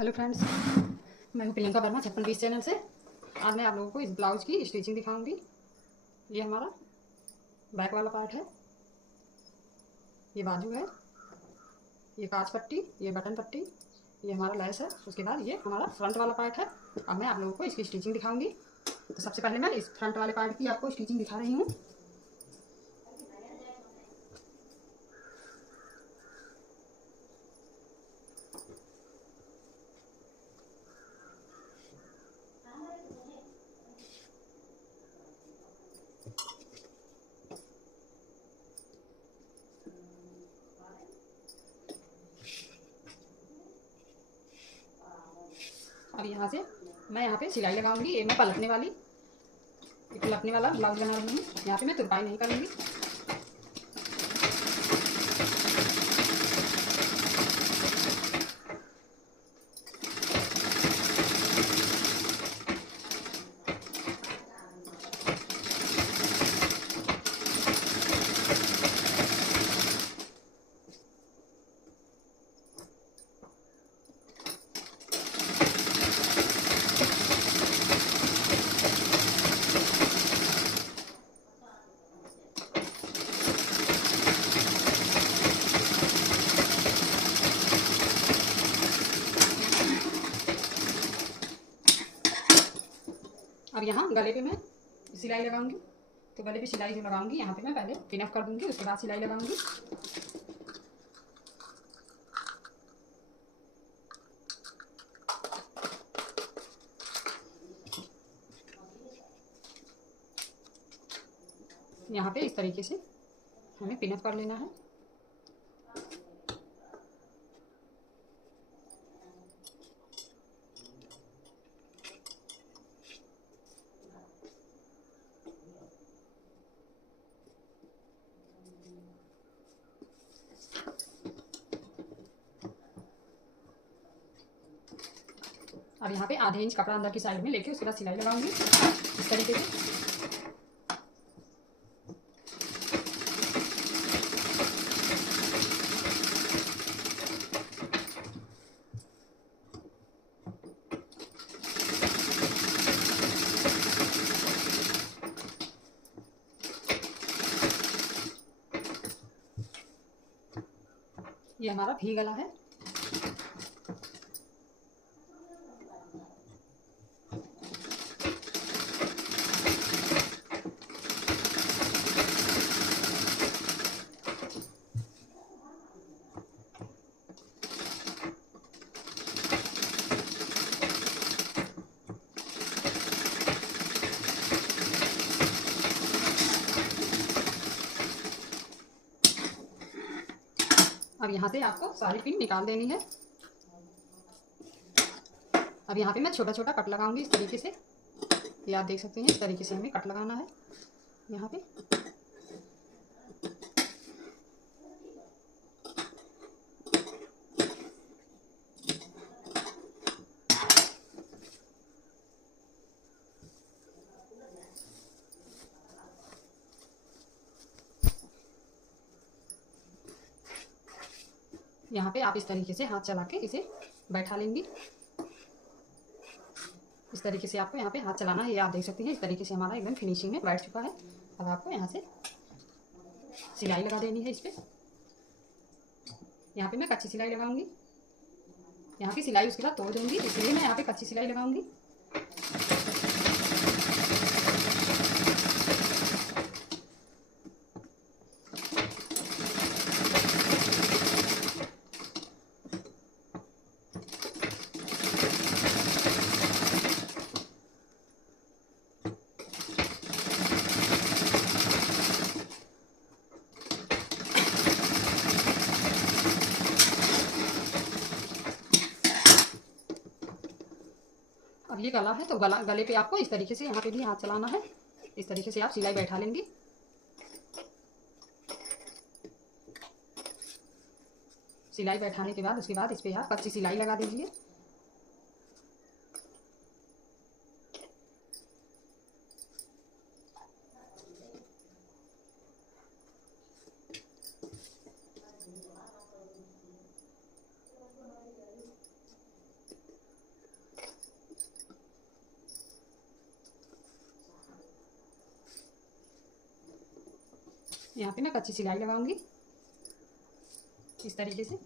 Hello friends, मैं हूँ Priyanka Verma 5620 channel से। आज मैं आप लोगों को इस ब्लाउज की स्टिचिंग दिखाऊंगी। ये हमारा बैक वाला पार्ट है, ये बाजू है, ये काज पट्टी, ये बटन पट्टी, ये हमारा लेस है। उसके बाद ये हमारा फ्रंट वाला पार्ट है। अब मैं आप लोगों को इसकी स्टिचिंग दिखाऊंगी। तो सबसे पहले मैं इस फ्रंट वाले पार्ट की आपको स्टिचिंग दिखा रही हूँ। अब यहाँ से मैं यहाँ पे सिलाई लगाऊंगी। ये मैं पलटने वाली पलटने वाला ब्लाउज बना रही हूँ। यहाँ पे मैं तुरपाई नहीं करूँगी। अब यहाँ गले पे मैं सिलाई लगाऊंगी। तो गले पे सिलाई जो लगाऊंगी, यहाँ पे मैं पहले पिन अप कर दूंगी, उसके बाद सिलाई लगाऊंगी। यहाँ पे इस तरीके से हमें पिन अप कर लेना है। अब यहाँ पे आधे इंच कपड़ा अंदर की साइड में लेके उसके बाद सिलाई लगाऊंगी इस तरीके से। ये हमारा भी गला है। अब यहाँ से आपको सारी पिन निकाल देनी है। अब यहाँ पे मैं छोटा छोटा कट लगाऊंगी इस तरीके से। ये आप देख सकते हैं, इस तरीके से हमें कट लगाना है यहाँ पे। यहाँ पे आप इस तरीके से हाथ चला के इसे बैठा लेंगी। इस तरीके से आपको यहाँ पे हाथ चलाना है। ये आप देख सकते हैं, इस तरीके से हमारा एकदम फिनिशिंग में बैठ चुका है। अब आपको यहाँ से सिलाई लगा देनी है इस पे। यहाँ पे मैं कच्ची सिलाई लगाऊंगी। यहाँ की सिलाई उसके बाद तोड़ दूंगी, इसलिए मैं यहाँ पे कच्ची सिलाई लगाऊंगी। अब ये गला है, तो गले पे आपको इस तरीके से यहाँ पे भी हाथ चलाना है। इस तरीके से आप सिलाई बैठा लेंगी। सिलाई बैठाने के बाद उसके बाद इस पे आप कच्ची सिलाई लगा दीजिए। यहाँ पे मैं कच्ची सिलाई लगाऊंगी इस तरीके से।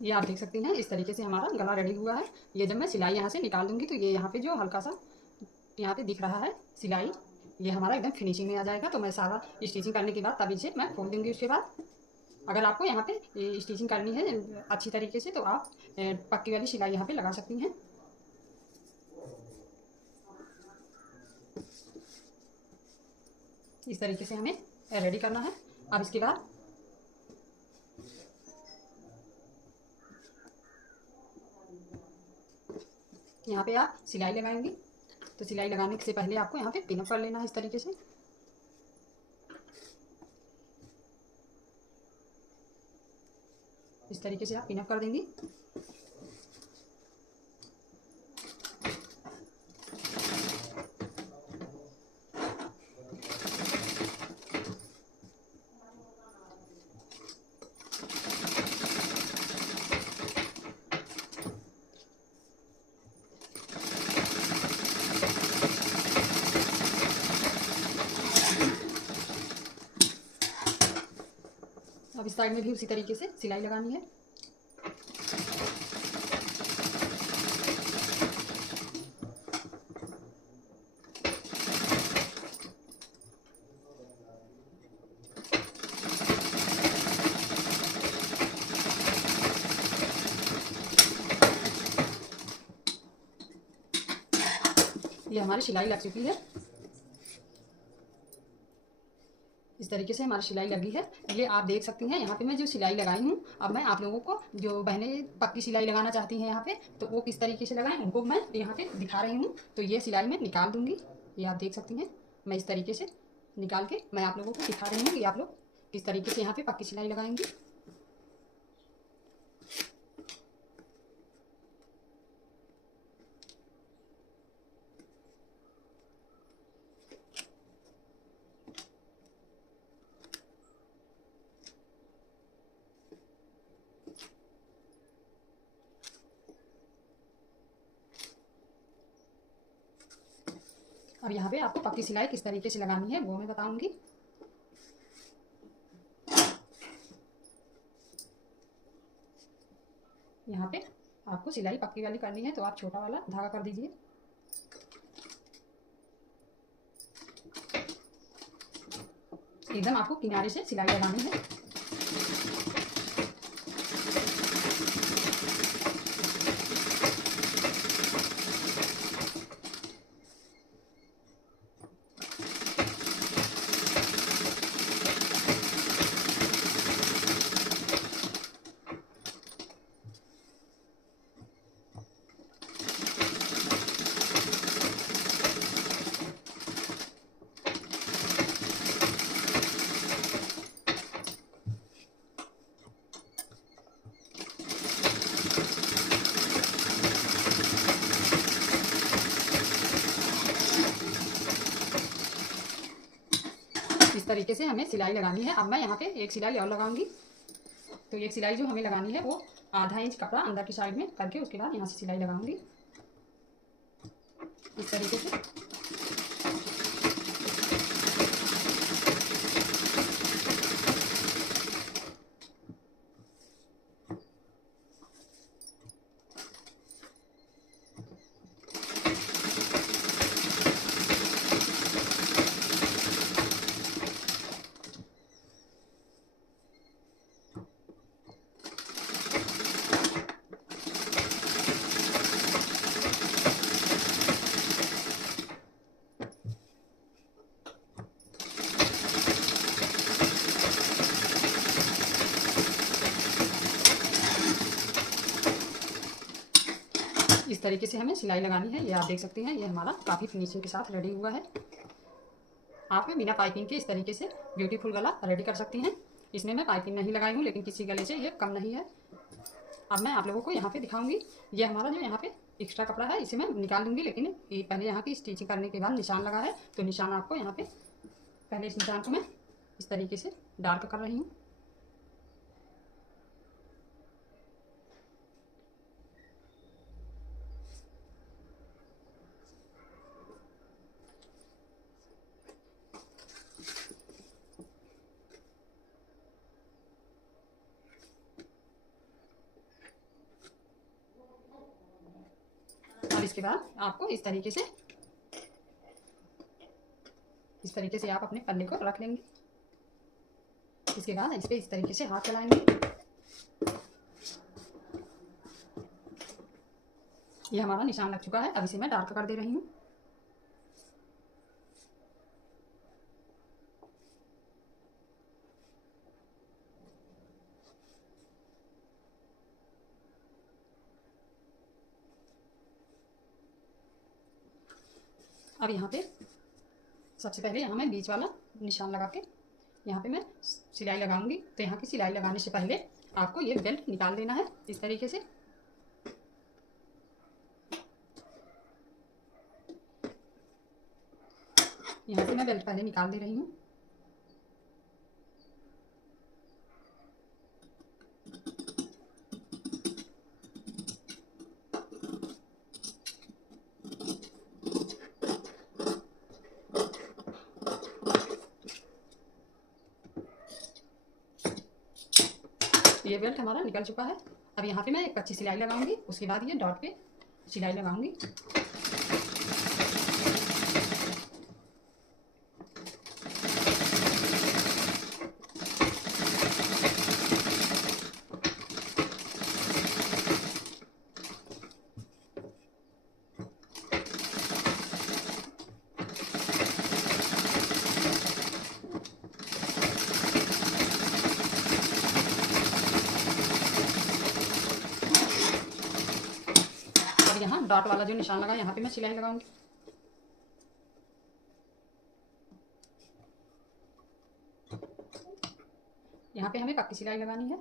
ये आप देख सकती हैं इस तरीके से हमारा गला रेडी हुआ है। ये जब मैं सिलाई यहाँ से निकाल दूंगी तो ये यहाँ पे जो हल्का सा यहाँ पे दिख रहा है सिलाई, ये हमारा एकदम फिनिशिंग में आ जाएगा। तो मैं सारा स्टिचिंग करने के बाद तभी से मैं खोल दूंगी। उसके बाद अगर आपको यहाँ पे स्टिचिंग करनी है अच्छी तरीके से तो आप पक्की वाली सिलाई यहाँ पे लगा सकती हैं। इस तरीके से हमें रेडी करना है। अब इसके बाद यहाँ पे आप सिलाई लगाएंगे तो सिलाई लगाने से पहले आपको यहाँ पे पिन अप कर लेना है इस तरीके से। इस तरीके से आप पिन अप कर देंगी। अब इस साइड में भी उसी तरीके से सिलाई लगानी है। ये हमारी सिलाई लग चुकी है। इस तरीके से हमारी सिलाई लगी है। ये आप देख सकती हैं यहाँ पे मैं जो सिलाई लगाई हूँ। अब मैं आप लोगों को जो बहनें पक्की सिलाई लगाना चाहती हैं यहाँ पे तो वो किस तरीके से लगाएं उनको मैं यहाँ पे दिखा रही हूँ। तो ये सिलाई मैं निकाल दूँगी। ये आप देख सकती हैं मैं इस तरीके से निकाल के मैं आप लोगों को दिखा रही हूँ कि आप लोग किस तरीके से यहाँ पे पक्की सिलाई लगाएंगी। अब यहाँ पे आपको पक्की सिलाई किस तरीके से लगानी है वो मैं बताऊंगी। यहाँ पे आपको सिलाई पक्की वाली करनी है तो आप छोटा वाला धागा कर दीजिए। एकदम आपको किनारे से सिलाई लगानी है। इस तरीके से हमें सिलाई लगानी है। अब मैं यहाँ पे एक सिलाई और लगाऊंगी। तो एक सिलाई जो हमें लगानी है वो आधा इंच कपड़ा अंदर की साइड में करके उसके बाद यहाँ से सिलाई लगाऊंगी इस तरीके से। तरीके से हमें सिलाई लगानी है। ये आप देख सकते हैं, ये हमारा काफ़ी फिनिशिंग के साथ रेडी हुआ है। आप बिना पाइपिंग के इस तरीके से ब्यूटीफुल गला रेडी कर सकती हैं। इसमें मैं पाइपिंग नहीं लगाई हूँ, लेकिन किसी गले से ये कम नहीं है। अब मैं आप लोगों को यहाँ पे दिखाऊंगी। ये हमारा जो यहाँ पे एक्स्ट्रा कपड़ा है इसे मैं निकाल दूंगी, लेकिन ये पहले यहाँ की स्टिचिंग करने के बाद निशान लगा है, तो निशान आपको यहाँ पे पहले इस निशान को मैं इस तरीके से डार्क कर रही हूँ। और इसके बाद आपको इस तरीके से आप अपने पल्ले को रख लेंगे। इसके बाद इस पे इस तरीके से हाथ चलाएंगे। ये हमारा निशान लग चुका है। अब इसे मैं डार्क कर दे रही हूँ। अब यहाँ पे सबसे पहले यहाँ मैं बीच वाला निशान लगा के यहाँ पे मैं सिलाई लगाऊंगी। तो यहाँ की सिलाई लगाने से पहले आपको ये बेल्ट निकाल देना है इस तरीके से। यहाँ से मैं बेल्ट पहले निकाल दे रही हूँ। ये बेल्ट हमारा निकल चुका है। अब यहाँ पे मैं एक कच्ची सिलाई लगाऊंगी, उसके बाद ये डॉट पे सिलाई लगाऊंगी। यहाँ डॉट वाला जो निशान लगा यहाँ पे मैं सिलाई लगाऊंगी। यहाँ पे हमें पक्की सिलाई लगानी है।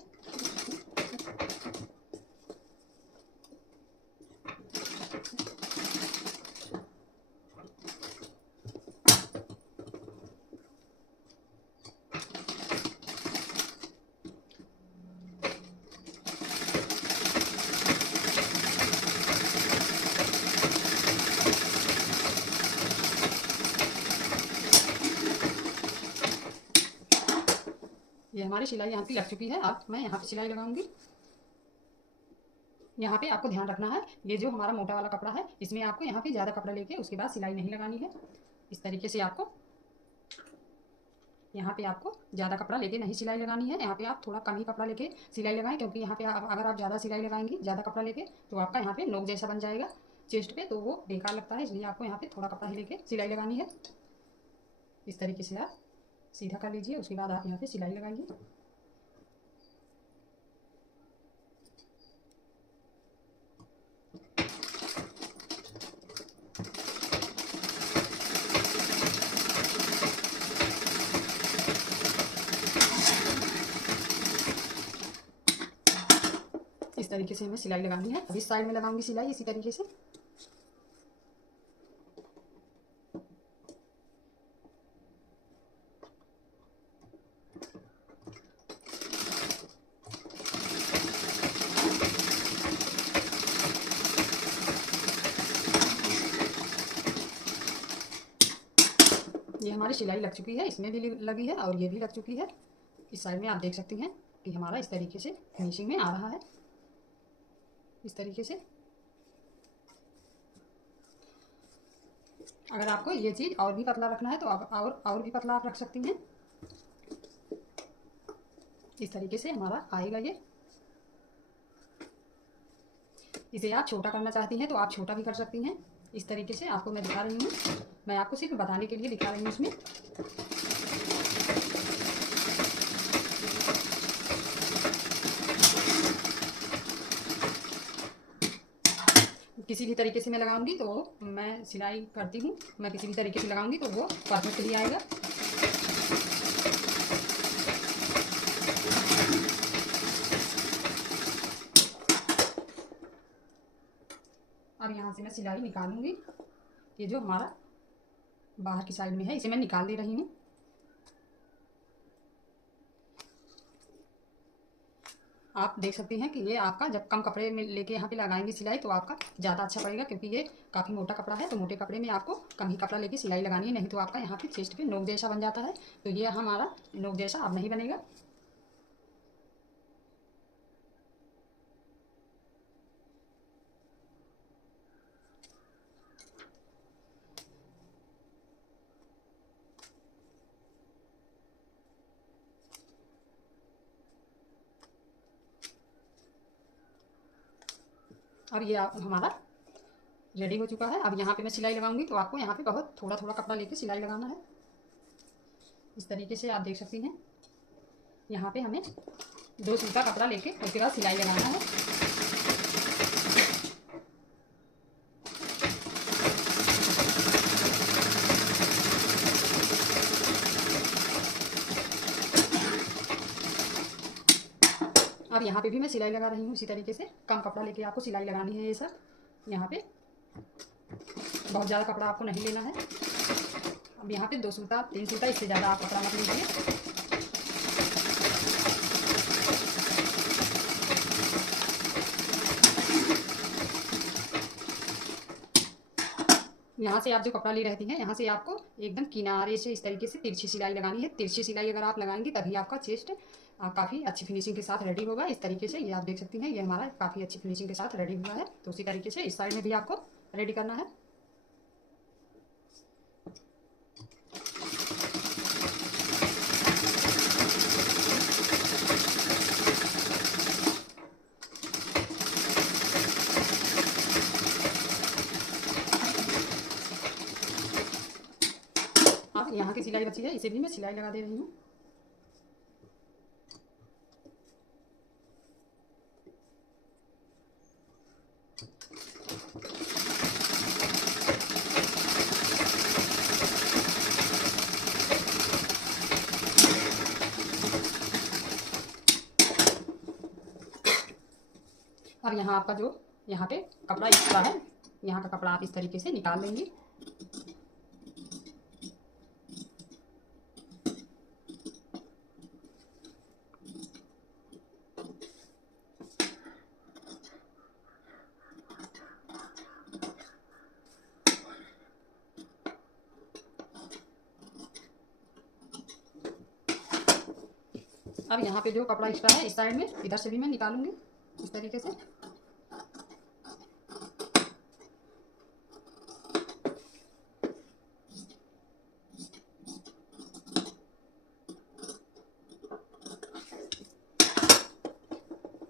ये हमारी सिलाई यहाँ पे लग चुकी है। अब मैं यहाँ पे सिलाई लगाऊंगी। यहाँ पे आपको ध्यान रखना है, ये जो हमारा मोटा वाला कपड़ा है इसमें आपको यहाँ पे ज़्यादा कपड़ा लेके उसके बाद सिलाई नहीं लगानी है। इस तरीके से आपको यहाँ पे आपको ज़्यादा कपड़ा लेके नहीं सिलाई लगानी है। यहाँ पे आप थोड़ा कम ही कपड़ा लेके सिलाई लगाएं, क्योंकि यहाँ पे अगर आप ज़्यादा सिलाई लगाएंगी ज़्यादा कपड़ा लेके तो आपका यहाँ पे नोक जैसा बन जाएगा चेस्ट पे, तो वो बेकार लगता है। इसलिए आपको यहाँ पे थोड़ा कपड़ा ही लेके सिलाई लगानी है। इस तरीके से आप सीधा कर लीजिए, उसके बाद आप यहाँ पे सिलाई लगाइए। इस तरीके से हमें सिलाई लगानी है। अब इस साइड में लगाऊंगी सिलाई इसी तरीके से। ये हमारी सिलाई लग चुकी है, इसमें भी लगी है और ये भी लग चुकी है। इस साइड में आप देख सकती हैं कि हमारा इस तरीके से फिनिशिंग में आ रहा है। इस तरीके से अगर आपको ये चीज़ और भी पतला रखना है तो आप और भी पतला आप रख सकती हैं। इस तरीके से हमारा आएगा ये। इसे आप छोटा करना चाहती हैं तो आप छोटा भी कर सकती हैं। इस तरीके से आपको मैं दिखा रही हूँ, मैं आपको सिर्फ बताने के लिए दिखा रही हूँ। इसमें किसी भी तरीके से मैं लगाऊंगी तो मैं सिलाई करती हूँ, मैं किसी भी तरीके से लगाऊंगी तो वो परफेक्टली आएगा। अब यहाँ से मैं सिलाई निकालूंगी। ये जो हमारा बाहर की साइड में है इसे मैं निकाल दे रही हूँ। आप देख सकते हैं कि ये आपका जब कम कपड़े में लेके यहाँ पे लगाएंगे सिलाई तो आपका ज़्यादा अच्छा पड़ेगा, क्योंकि ये काफ़ी मोटा कपड़ा है। तो मोटे कपड़े में आपको कम ही कपड़ा लेके सिलाई लगानी है, नहीं तो आपका यहाँ पे चेस्ट पे नोक जैसा बन जाता है। तो ये हमारा नोक जैसा अब नहीं बनेगा। अब ये हमारा रेडी हो चुका है। अब यहाँ पे मैं सिलाई लगाऊंगी तो आपको यहाँ पे बहुत थोड़ा थोड़ा कपड़ा लेके सिलाई लगाना है। इस तरीके से आप देख सकती हैं, यहाँ पे हमें 2 सूता कपड़ा लेके उसके बाद सिलाई लगाना है। अब यहाँ पे भी मैं सिलाई लगा रही हूँ इसी तरीके से। कम कपड़ा लेके आपको सिलाई लगानी है। ये सब यहाँ पे बहुत ज़्यादा कपड़ा आपको नहीं लेना है। अब यहाँ पे 2 सूता 3 सूता, इससे ज़्यादा आप कपड़ा मत लीजिए। यहाँ से आप जो कपड़ा ले रहती हैं, यहाँ से आपको एकदम किनारे से इस तरीके से तिरछी सिलाई लगानी है। तिरछी सिलाई अगर आप लगाएंगे तभी आपका चेस्ट काफ़ी अच्छी फिनिशिंग के साथ रेडी होगा। इस तरीके से ये आप देख सकती हैं, ये हमारा काफ़ी अच्छी फिनिशिंग के साथ रेडी हुआ है। तो उसी तरीके से इस साइड में भी आपको रेडी करना है। अब यहाँ की सिलाई बची है, इसे भी मैं सिलाई लगा दे रही हूँ। अब यहाँ आपका जो यहाँ पे कपड़ा एक्स्ट्रा है, यहाँ का कपड़ा आप इस तरीके से निकाल लेंगे। अब यहाँ पे जो कपड़ा एक्स्ट्रा है इस साइड में, इधर से भी मैं निकालूंगी इस तरीके से।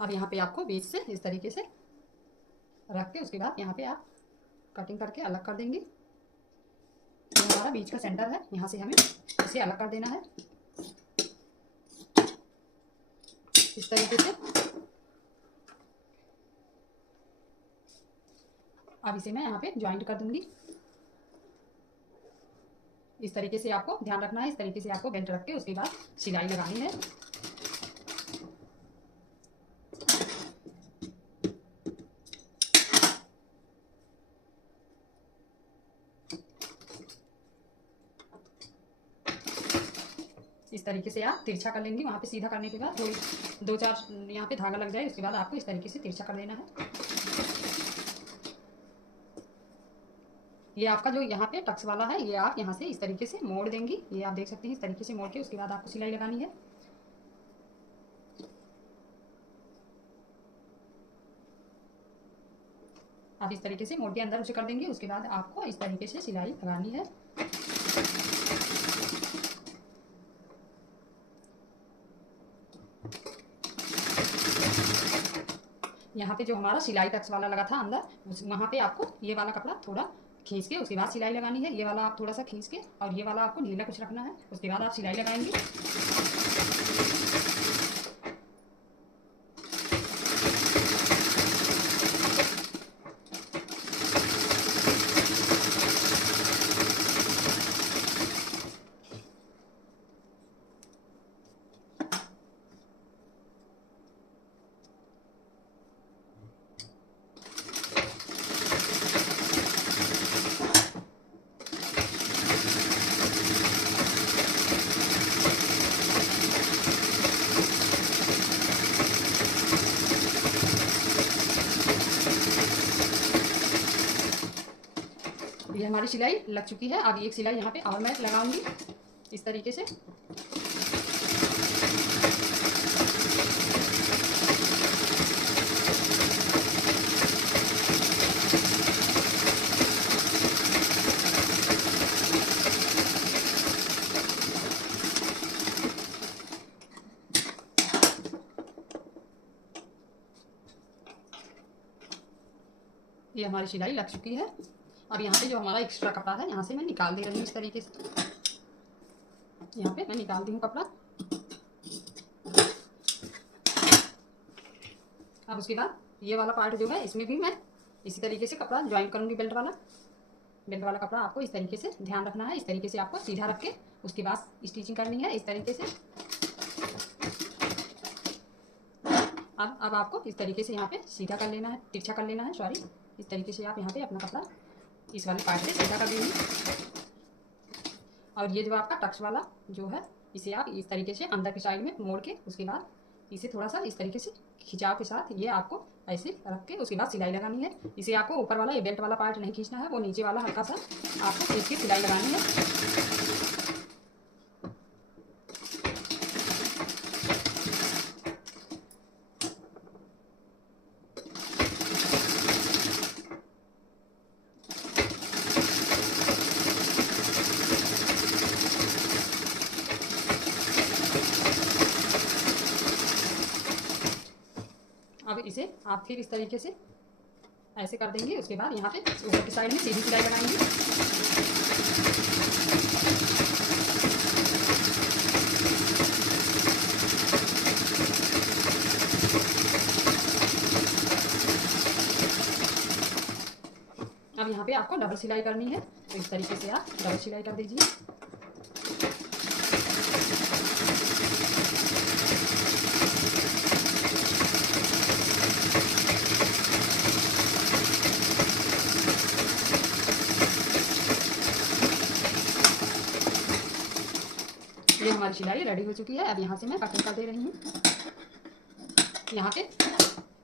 अब यहाँ पे आपको बीच से इस तरीके से रख के उसके बाद यहाँ पे आप कटिंग करके अलग कर देंगे। ये हमारा बीच का सेंटर है, यहाँ से हमें इसे अलग कर देना है इस तरीके से। अब इसे मैं यहाँ पे ज्वाइंट कर दूंगी। इस तरीके से आपको ध्यान रखना है, इस तरीके से आपको बेल्ट रख के उसके बाद सिलाई लगानी है। इस तरीके से आप तिरछा कर लेंगे। वहाँ पे सीधा करने के बाद 2-4 यहाँ पे धागा लग जाए, उसके बाद आपको इस तरीके से तिरछा कर देना है। ये आपका जो यहाँ पे टक्स वाला है, ये आप यहाँ से इस तरीके से मोड़ देंगी। ये आप देख सकते हैं, इस तरीके से मोड़ के उसके बाद आपको सिलाई लगानी है। आप इस तरीके से मोड़ के अंदर उसे कर देंगे, उसके बाद आपको इस तरीके से सिलाई लगानी है। यहाँ पे जो हमारा सिलाई टक्स वाला लगा था अंदर, वहाँ पे आपको ये वाला कपड़ा थोड़ा खींच के उसके बाद सिलाई लगानी है। ये वाला आप थोड़ा सा खींच के और ये वाला आपको ढीला कुछ रखना है, उसके बाद आप सिलाई लगाएंगे। हमारी सिलाई लग चुकी है। अब एक सिलाई यहाँ पे और मैं लगाऊंगी इस तरीके से। ये हमारी सिलाई लग चुकी है। अब यहाँ पे जो हमारा एक्स्ट्रा कपड़ा है यहाँ से मैं निकाल दे रही हूँ इस तरीके से। यहाँ पे मैं निकाल दी हूँ कपड़ा। अब उसके बाद ये वाला पार्ट जो है इसमें भी मैं इसी तरीके से कपड़ा ज्वाइन करूँगी। बेल्ट वाला कपड़ा आपको इस तरीके से ध्यान रखना है। इस तरीके से आपको सीधा रख के उसके बाद स्टिचिंग करनी है इस तरीके से। अब आपको इस तरीके से यहाँ पे सीधा कर लेना है, तिरछा कर लेना है, सॉरी। इस तरीके से आप यहाँ पे अपना कपड़ा इस वाले पार्ट से सीधा कर देंगे। और ये जो आपका टक्स वाला जो है इसे आप इस तरीके से अंदर की साइड में मोड़ के उसके बाद इसे थोड़ा सा इस तरीके से खिंचाव के साथ ये आपको ऐसे रख के उसके बाद सिलाई लगानी है। इसे आपको ऊपर वाला ये बेल्ट वाला पार्ट नहीं खींचना है, वो नीचे वाला हल्का सा आपको खींच के सिलाई लगानी है। अब इसे आप फिर इस तरीके से ऐसे कर देंगे। उसके बाद यहाँ पे ऊपर की साइड में सीधी सिलाई लगाएंगे। अब यहाँ पे आपको डबल सिलाई करनी है, तो इस तरीके से आप डबल सिलाई कर दीजिए। ये हमारी सिलाई रेडी हो चुकी है। अब यहाँ से मैं कटिंग कर दे रही हूँ। यहाँ पे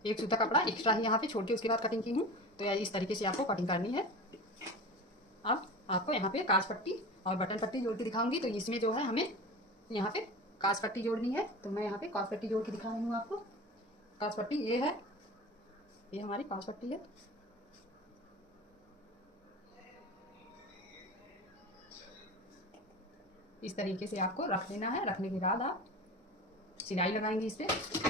एक सूता कपड़ा एक्स्ट्रा ही यहाँ पे छोड़ के उसके बाद कटिंग की हूँ। तो इस तरीके से आपको कटिंग करनी है। अब आपको यहाँ पे काज पट्टी और बटन पट्टी जोड़ के दिखाऊंगी। तो इसमें जो है हमें यहाँ पे काज पट्टी जोड़नी है। तो मैं यहाँ पे काज पट्टी जोड़ के दिखा रही हूँ आपको। काज पट्टी ये है, ये हमारी काज पट्टी है। इस तरीके से आपको रख लेना है। रखने के बाद आप सिलाई लगाएंगे इस पर।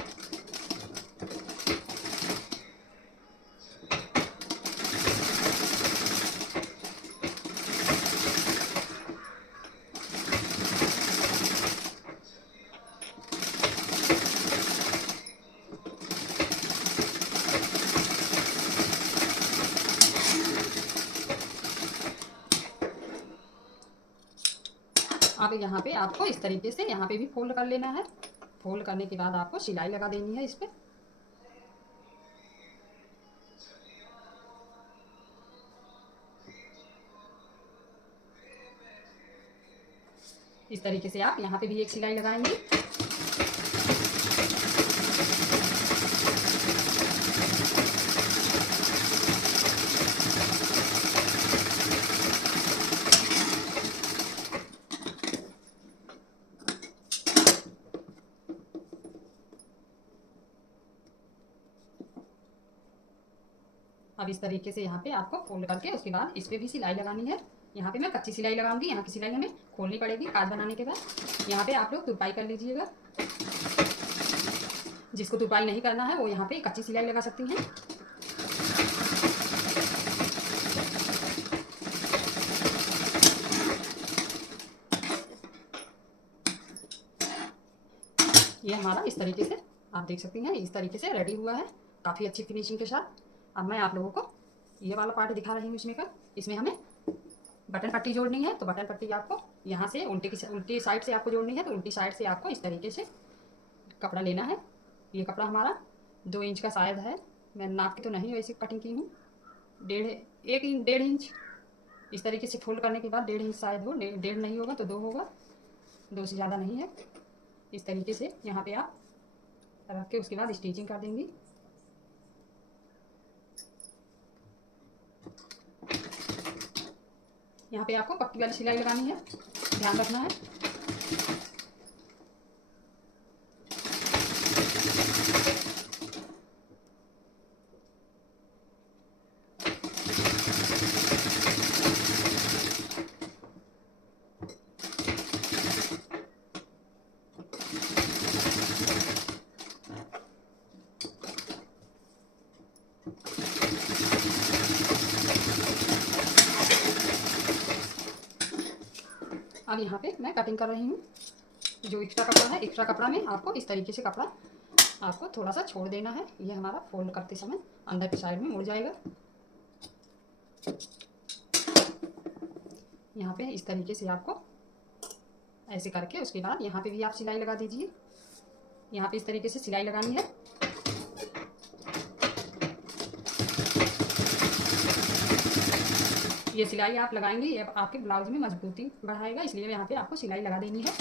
अब यहाँ पे आपको इस तरीके से यहाँ पे भी फोल्ड कर लेना है। फोल्ड करने के बाद आपको सिलाई लगा देनी है इस पे। इस तरीके से आप यहाँ पे भी एक सिलाई लगाएंगे। अब इस तरीके से यहाँ पे आपको फोल्ड करके उसके बाद इस पे भी सिलाई लगानी है। यहाँ पे मैं कच्ची सिलाई लगाऊंगी। यहाँ की सिलाई हमें खोलनी पड़ेगी काज बनाने के बाद। यहाँ पे आप लोग तुरपाई कर लीजिएगा। जिसको तुरपाई नहीं करना है वो यहाँ पे कच्ची सिलाई लगा सकती हैं। ये हमारा इस तरीके से आप देख सकती हैं, इस तरीके से रेडी हुआ है काफ़ी अच्छी फिनिशिंग के साथ। अब मैं आप लोगों को ये वाला पार्ट दिखा रही हूँ इसमें का। इसमें हमें बटन पट्टी जोड़नी है। तो बटन पट्टी आपको यहाँ से उल्टी साइड से आपको जोड़नी है। तो उल्टी साइड से आपको इस तरीके से कपड़ा लेना है। ये कपड़ा हमारा 2 इंच का शायद है, मैं नाप के तो नहीं वैसे कटिंग की हूँ। 1.5 इंच इस तरीके से फोल्ड करने के बाद 1.5 इंच शायद हो, 1.5 नहीं होगा तो 2 होगा, 2 से ज़्यादा नहीं है। इस तरीके से यहाँ पे आप रख के उसके बाद स्टिचिंग कर देंगी। यहाँ पे आपको पक्की वाली सिलाई लगानी है, ध्यान रखना है। अब यहाँ पे मैं कटिंग कर रही हूँ। जो एक्स्ट्रा कपड़ा है, एक्स्ट्रा कपड़ा में आपको इस तरीके से कपड़ा आपको थोड़ा सा छोड़ देना है। ये हमारा फोल्ड करते समय अंदर की साइड में मुड़ जाएगा। यहाँ पे इस तरीके से आपको ऐसे करके उसके बाद यहाँ पे भी आप सिलाई लगा दीजिए। यहाँ पे इस तरीके से सिलाई लगानी है। ये सिलाई आप लगाएंगे, ये आपके ब्लाउज में मजबूती बढ़ाएगा, इसलिए यहाँ पे आपको सिलाई लगा देनी है।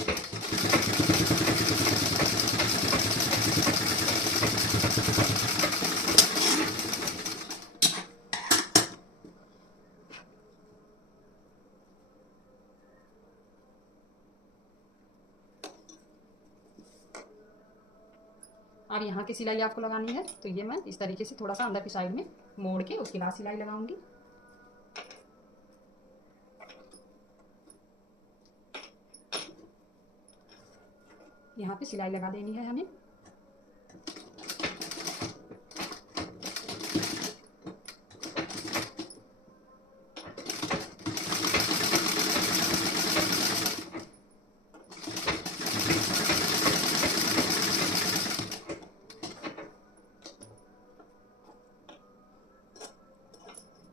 अब यहाँ की सिलाई आपको लगानी है, तो ये मैं इस तरीके से थोड़ा सा अंदर की साइड में मोड़ के उसके बाद सिलाई लगाऊंगी। यहाँ पे सिलाई लगा देनी है हमें।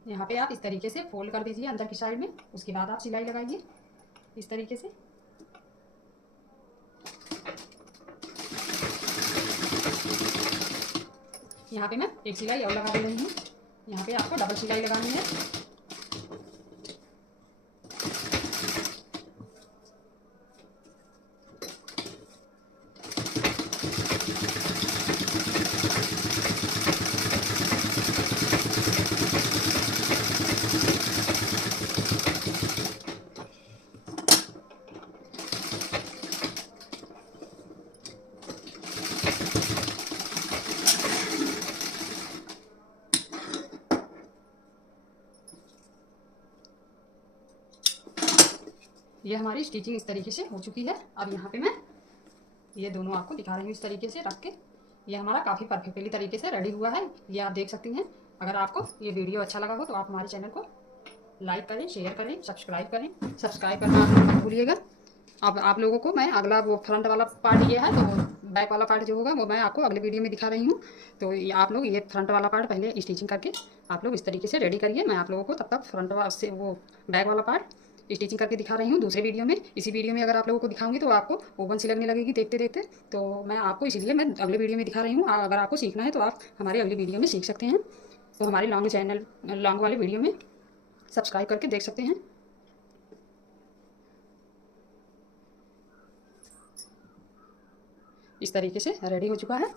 यहाँ पे आप इस तरीके से फोल्ड कर दीजिए अंदर की साइड में, उसके बाद आप सिलाई लगाइए इस तरीके से। यहाँ पे मैं एक सिलाई और लगा दे रही हूँ। यहाँ पे आपको डबल सिलाई लगानी है। ये हमारी स्टिचिंग इस तरीके से हो चुकी है। अब यहाँ पे मैं ये दोनों आपको दिखा रही हूँ इस तरीके से रख के। ये हमारा काफ़ी परफेक्टली तरीके से रेडी हुआ है, ये आप देख सकती हैं। अगर आपको ये वीडियो अच्छा लगा हो तो आप हमारे चैनल को लाइक करें, शेयर करें, सब्सक्राइब करें। सब्सक्राइब करना आप मत भूलिएगा। अब आप लोगों को मैं अगला वो फ्रंट वाला पार्ट ये है, तो बैक वाला पार्ट जो होगा वो मैं आपको अगले वीडियो में दिखा रही हूँ। तो आप लोग ये फ्रंट वाला पार्ट पहले स्टिचिंग करके आप लोग इस तरीके से रेडी करिए। मैं आप लोगों को तब तक फ्रंट वाला से वो बैक वाला पार्ट स्टिचिंग करके दिखा रही हूँ दूसरे वीडियो में। इसी वीडियो में अगर आप लोगों को दिखाऊंगी तो आपको ओवन सी लगने लगेगी देखते देखते। तो मैं आपको इसलिए मैं अगले वीडियो में दिखा रही हूँ। अगर आपको सीखना है तो आप हमारे अगले वीडियो में सीख सकते हैं। तो हमारे लॉन्ग वाले वीडियो में सब्सक्राइब करके देख सकते हैं। इस तरीके से रेडी हो चुका है।